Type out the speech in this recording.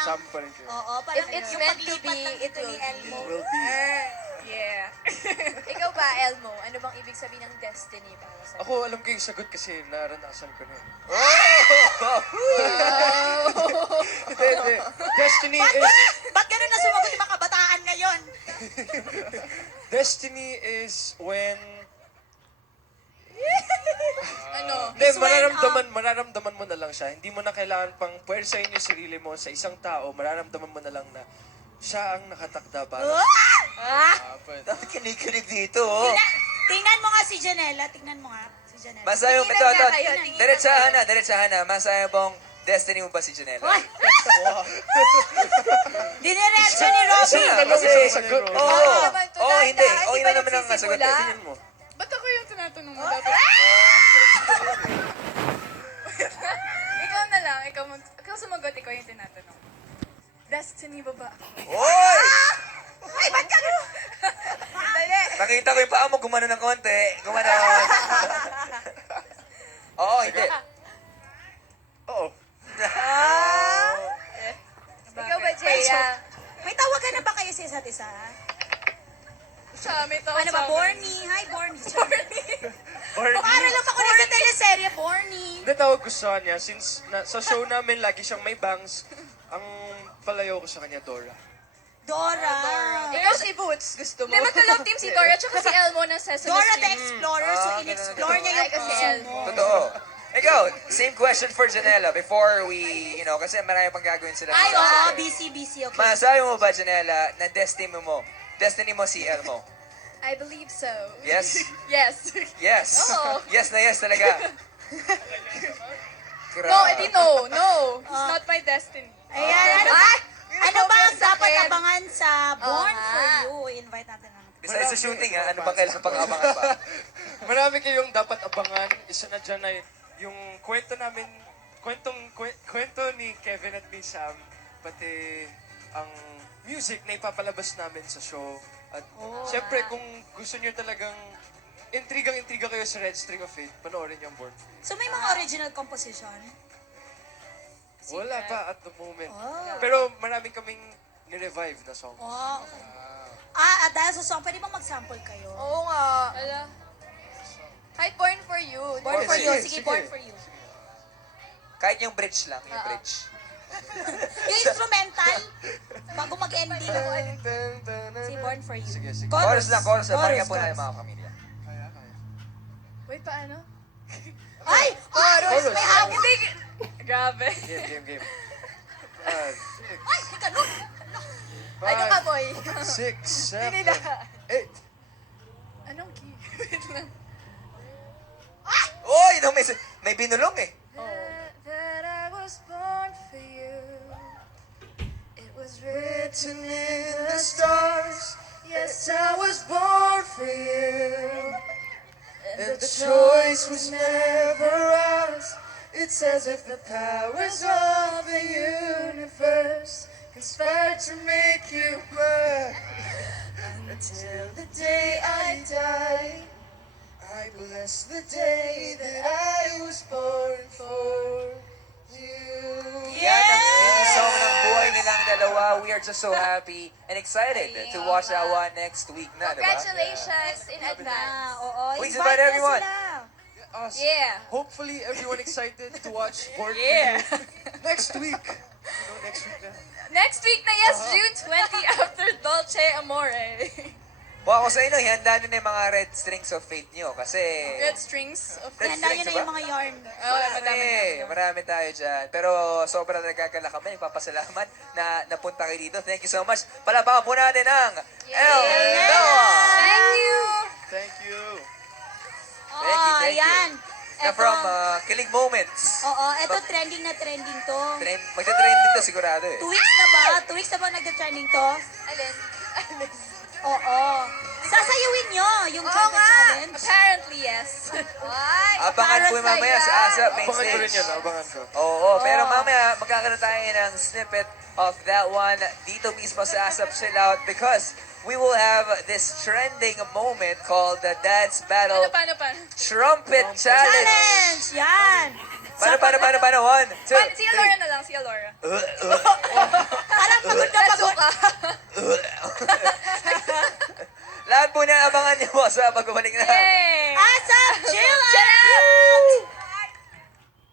parang, Sama pa rin kayo. oo, parang If it's yung meant to paglipat be, ng it ito ni will Elmo. Will be. Yeah. Ikaw ba, Elmo? Ano bang ibig sabihin ng destiny para sa'yo? Ako, alam ko yung sagot kasi naranasan ko na yun. Hindi. Destiny is... Ba't ganun na sumagot yung mga kabataan ngayon? Destiny is when... Ano? Hindi, Is when, mararamdaman mo na lang siya. Hindi mo na kailangan pang puwersahin yung sarili mo sa isang tao. Mararamdaman mo na lang na siya ang nakatakda para Dapat kinikilig dito, oh. Tingnan mo nga si Janela. Tingnan mo nga si Janela. Masaya mo, Tingnan ito, nga ito. kayo, tingnan Diretsahan na. Masaya bang destiny mo ba si Janela? Hoy! Diniretso ni Robby. Tanong isang sagot. Oo. Bakit naman to, Oo, Dada? hindi. Di Okay ba na naman ang nagsisimula? sagot. Tingin mo. Ba't ako yung tinatanong mo dapat? Ikaw na lang, ikaw sumagot, ikaw yung tinatanong. Destiny ba ba ako? Oy! Ay, ba't ganun? Dali. Nakita ko yung paa mo gumano ng konti. Gumano. Oo, hindi. Oo. Ikaw ba, Jaya? May tawagan na ba kayo sa isa't isa? Siya, may tawag Ano ba, sa akin. Borny? Hi, Borny. Or, Pag-aaral lang ako na sa teleserye, Borny. hindi, tawag ko sa kanya. Since sa show namin lagi siyang may bangs, ang palayo ko sa kanya, Dora. Dora. Ikaw si Boots, gusto mo? Hindi, magka-love team si Dora tsaka si Elmo ng Sesame Dora the Street. Explorer. So, Ah, in-explore niya yung Ay, kasi puso Elmo. mo. Totoo. Ikaw, same question for Janela before we, kasi marami pang gagawin sila. Ay, oo. Busy, okay. Masabi mo ba, Janela, na destiny mo si Elmo? I believe so. Yes? Yes. Yes. Oo. Yes na yes talaga. No, edi no. No. It's not my destiny. Ayan, ano ba ang dapat abangan sa Born nga. For You? I-invite natin ang Besides sa shooting, ha, ano pa kailan pang-abangan pa? Marami kayong dapat abangan. Isa na dyan ay yung kwento namin, kwento ni Kevin at ni Sam, pati ang music na ipapalabas namin sa show. At syempre, kung gusto nyo talagang intrigang-intriga kayo sa Red String of Fate, panoorin yung Born. So, may mga original composition? Wala pa at the moment. Oh. Pero maraming kaming ni-revive na song. Oh. Dahil sa song, pwede bang mag-sample kayo? Oo nga. Ala. Kahit Born for You. Born For You. sige, Sige, sige. Born For You. Kahit yung bridge lang, yung bridge. Yung instrumental, bago mag-ending, si Born For You. Sige, sige. Chorus lang. Pakinggan po na chorus. yung mga pamilya. Wait, paano? Ay! Chorus. May hawak! Hindi. Grabe. Game. Ay! May ganun! Ano ka, boy? 6, 7, Hindi nila. 8. Anong key? Wait lang. Uy! May binulong eh. That I was born for you. It was written in the stars. Yes, I was born for you. And the choice was never ours. It's as if the powers of the universe conspired to make you mine. Until the day I die, I bless the day that I was born for you. Yan ang theme song ng buhay nilang dalawa. We are just so happy and excited to watch that one next week na, diba? Congratulations in advance. Oo, Please invite invite na everyone. sila. Us. Yeah. Hopefully, everyone excited to watch Born for Yeah. You next week. Next week na. Next week na, yes, June 20 after Dolce Amore. Kung ako sa inyo, ihanda nyo na yung mga red strings of fate nyo kasi... Red strings of Red Handa yun strings, na yung diba? mga yarn. Oh, madami. Marami tayo dyan. Pero sobrang nagkakala kami. Papasalamat na napunta kayo dito. Thank you so much. Palapakan po natin ang El Noah! Thank you. Thank you. Thank you. Ayan. Na from Kilig Moments. Oo, eto trending na trending to. Magta-trend dito sigurado eh. 2 weeks na ba? 2 weeks na ba nagda-trending to? Alin? Oo. Sasayawin nyo yung Oo trumpet nga. challenge. Apparently, yes. Ay, Abangan po yung mamaya sa ASAP main Abangan ko rin stage. yun, abangan ko. Oo, pero mamaya magkakaroon tayo ng snippet of that one dito mismo sa ASAP Chill Out because we will have this trending moment called the Dance Battle Paano? Trumpet Challenge. Challenge! Yan! Paano? 1, 2. Si Alora na lang, si Alora. Lahat po na abangan niyo po sa pagbabalik na. Yay! Asa